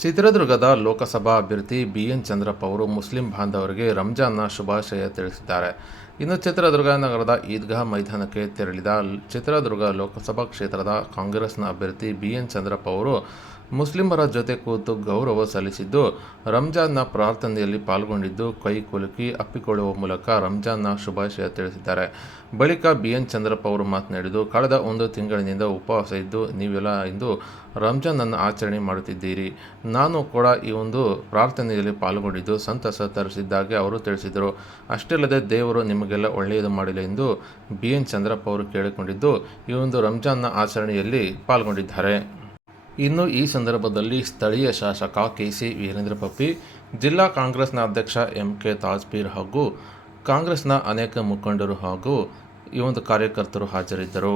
ಚಿತ್ರದುರ್ಗದ ಲೋಕಸಭಾ ಅಭ್ಯರ್ಥಿ BN ಚಂದ್ರಪ್ಪ ಅವರು ಮುಸ್ಲಿಂ ಬಾಂಧವರಿಗೆ ರಂಜಾನ್ನ ಶುಭಾಶಯ ತಿಳಿಸಿದ್ದಾರೆ. ಇನ್ನು ಚಿತ್ರದುರ್ಗ ನಗರದ ಈದ್ಗಾ ಮೈದಾನಕ್ಕೆ ತೆರಳಿದ ಚಿತ್ರದುರ್ಗ ಲೋಕಸಭಾ ಕ್ಷೇತ್ರದ ಕಾಂಗ್ರೆಸ್ನ ಅಭ್ಯರ್ಥಿ BN ಚಂದ್ರಪ್ಪ ಅವರು ಮುಸ್ಲಿಮರ ಜೊತೆ ಕೂತು ಗೌರವ ಸಲ್ಲಿಸಿದ್ದು, ರಂಜಾನ್ನ ಪ್ರಾರ್ಥನೆಯಲ್ಲಿ ಪಾಲ್ಗೊಂಡಿದ್ದು, ಕೈ ಕುಲುಕಿ ಅಪ್ಪಿಕೊಳ್ಳುವ ಮೂಲಕ ರಂಜಾನ್ನ ಶುಭಾಶಯ ತಿಳಿಸಿದ್ದಾರೆ. ಬಳಿಕ BN ಚಂದ್ರಪ್ಪ ಅವರು ಮಾತನಾಡಿದ್ದು, ಕಳೆದ 1 ತಿಂಗಳಿನಿಂದ ಉಪವಾಸ ಇದ್ದು ನೀವೆಲ್ಲ ಇಂದು ರಂಜಾನನ್ನು ಆಚರಣೆ ಮಾಡುತ್ತಿದ್ದೀರಿ. ನಾನು ಕೂಡ ಈ ಒಂದು ಪ್ರಾರ್ಥನೆಯಲ್ಲಿ ಪಾಲ್ಗೊಂಡಿದ್ದು ಸಂತಸ ತರಿಸಿದ್ದಾಗಿ ಅವರು ತಿಳಿಸಿದರು. ಅಷ್ಟೇ ಅಲ್ಲದೆ ದೇವರು ನಿಮಗೆಲ್ಲ ಒಳ್ಳೆಯದು ಮಾಡಲಿ ಎಂದು BN ಚಂದ್ರಪ್ಪ ಅವರು ಕೇಳಿಕೊಂಡಿದ್ದು, ಈ ಒಂದು ರಂಜಾನ್ನ ಆಚರಣೆಯಲ್ಲಿ ಪಾಲ್ಗೊಂಡಿದ್ದಾರೆ. ಇನ್ನು ಈ ಸಂದರ್ಭದಲ್ಲಿ ಸ್ಥಳೀಯ ಶಾಸಕ KC ವೀರೇಂದ್ರ ಪಪ್ಪಿ, ಜಿಲ್ಲಾ ಕಾಂಗ್ರೆಸ್ನ ಅಧ್ಯಕ್ಷ MK ತಾಜ್ಪೀರ್ ಹಾಗೂ ಕಾಂಗ್ರೆಸ್ನ ಅನೇಕ ಮುಖಂಡರು ಹಾಗೂ ಈ ಒಂದು ಕಾರ್ಯಕರ್ತರು ಹಾಜರಿದ್ದರು.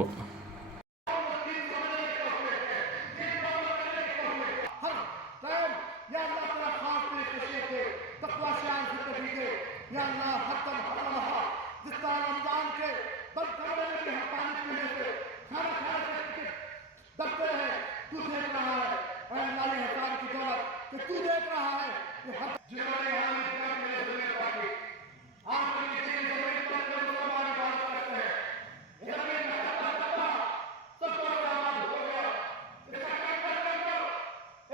तू देख रहा है और अल्लाह ने हकार की दौलत कि तू देख रहा है कि जिन्होंने यहाँ इस्लाम में जुल्म पाके आपके नीचे जमीन पर जो मुसलमान बात करते हैं जमीन में सबको बराबर हो गया इसका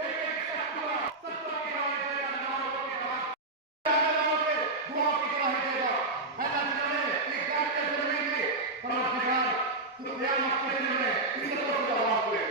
एक शख्स हुआ सबको गिराए देगा नामों के बाद दुआ की गिराए देगा अल्लाह ने एक गांव के जमीन में परवरदिगार तू क़यामत के दिन में इज्जत और जवाब दे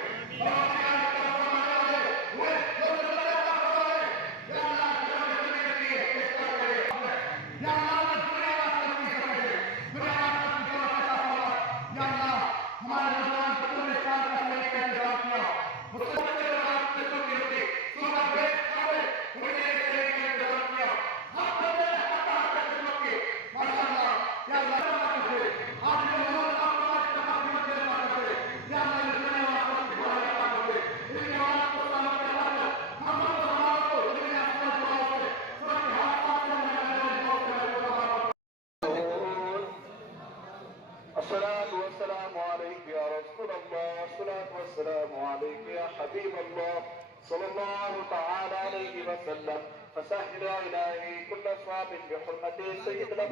صلى الله تعالى عليه وسلم فسهل إلهي كل صعب بحرمة سيدنا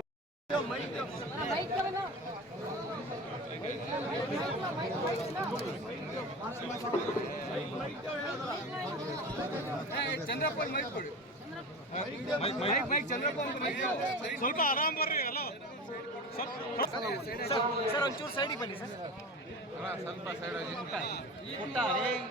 ಸ್ವಲ್ಪ ಆರಾಮ್ ಬರ್ರಿ. ಹಲೋ ಸರ್ ಒಂಚೂರು ಸೈಡಿಗೆ ಬನ್ನಿ ಸರ್. ಸ್ವಲ್ಪ ಸೈಡ್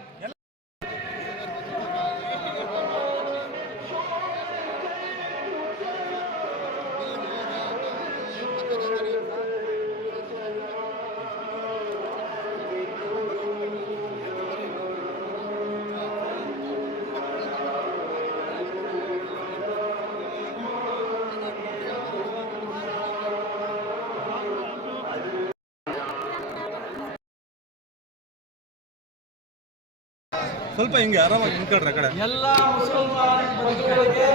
ಸ್ವಲ್ಪ ಹಿಂಗೆ ಆರಾಮಾಗಿ ನಿಂತ್ಕೊಳ್ರಿ ಆ ಕಡೆ. ಎಲ್ಲ ಮುಸಲ್ಮಾನ ಬಂಧುಗಳಿಗೆ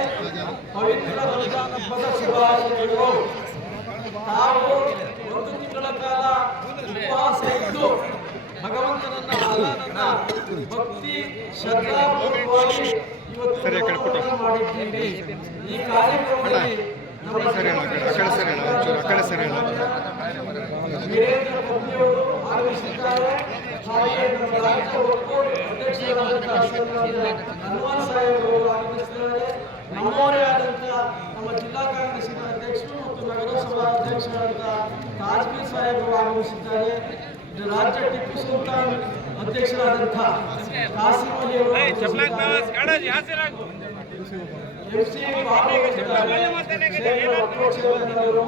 ಪವಿತ್ರ ರಂಜಾನ್ ಹಬ್ಬದ ಶುಭಾಶಯಗಳು. ತಾವು 1 ತಿಂಗಳ ಕಾಲ ಉಪವಾಸ ಇದ್ದು ಭಗವಂತನನ್ನ ಅಲ್ಲಾಹನನ್ನ ಭಕ್ತಿ ಶ್ರದ್ಧಾಪೂರ್ವಕವಾಗಿ ಇವತ್ತು ಮಾಡಿದ್ದೀವಿ. ಈ ಕಾರ್ಯಕ್ರಮದಲ್ಲಿ ವೀರೇಂದ್ರ ಪಬ್ಬಿಯವರು ಆಗಮಿಸಿದ್ದಾರೆ. ಹಾಗೆ ನಮ್ಮ ರಾಜ್ಯ ಒಕ್ಕೂಟ ಹನುಮಾನ್ ಸಾಹೇಬರು ಆಗಮಿಸಿದ್ದಾರೆ. ನಮ್ಮವರೇ ಆದಂತಹ ನಮ್ಮ ಜಿಲ್ಲಾ ಕಾಂಗ್ರೆಸ್ಸಿನ ಅಧ್ಯಕ್ಷರು ಮತ್ತು ನಗರಸಭಾ ಅಧ್ಯಕ್ಷರಾದ ತಾಜ್ಪೀರ್ ಸಾಹೇಬರು ಆಗಮಿಸಿದ್ದಾರೆ. ರಾಜ್ಯ ಟಿಪ್ಪು ಸುಲ್ತಾನ್ ಅಧ್ಯಕ್ಷರಾದಂತಹ ಕಾಸಿಂ ಅಲಿ ಅವರು, MC ಬಾಬು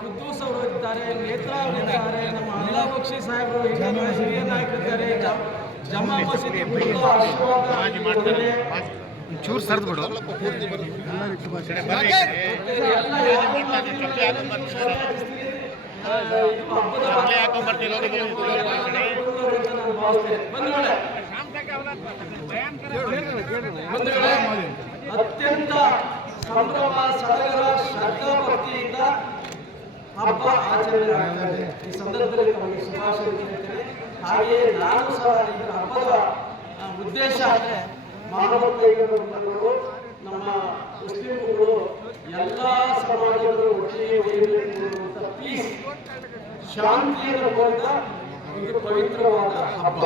ಕುದ್ದೂಸ್ ಅವರು ಇದ್ದಾರೆ, ನೇತ್ರಾ ಅವರಿದ್ದಾರೆ, ನಮ್ಮ ಅಲ್ಲಾ ಬಕ್ಷಿ ಸಾಹೇಬರು ಹಿರಿಯ ನಾಯಕರಿದ್ದಾರೆ, ಜಮಾ ಮಸೀದಿ ಚೂರು ಸರ್ದು ಬಿಡು. ಅತ್ಯಂತ ಸಂಭ್ರಮ ಸಡಗರ ಶ್ರದ್ಧಾ ಭಕ್ತಿಯಿಂದ ಹಬ್ಬ ಆಚರಣೆ ಆಗ್ತದೆ. ಈ ಸಂದರ್ಭದಲ್ಲಿ ತಮಗೆ ಶುಭಾಶಯ ಹೇಳ್ತೇನೆ. ಹಾಗೆಯೇ ನಾನು ಸಹ ಈ ಹಬ್ಬದ ಉದ್ದೇಶ ಅಂದರೆ ಕೈಗೊಂಡವರು ನಮ್ಮ ಮುಸ್ಲಿಂಗಳು ಎಲ್ಲ ಸಮಾಜಗಳು ಒಟ್ಟಿಗೆ ಇರಬೇಕು, ಪೀಸ್ ಶಾಂತಿಯನ್ನು ಕೋರಿದ ಇದು ಪವಿತ್ರವಾದ ಹಬ್ಬ.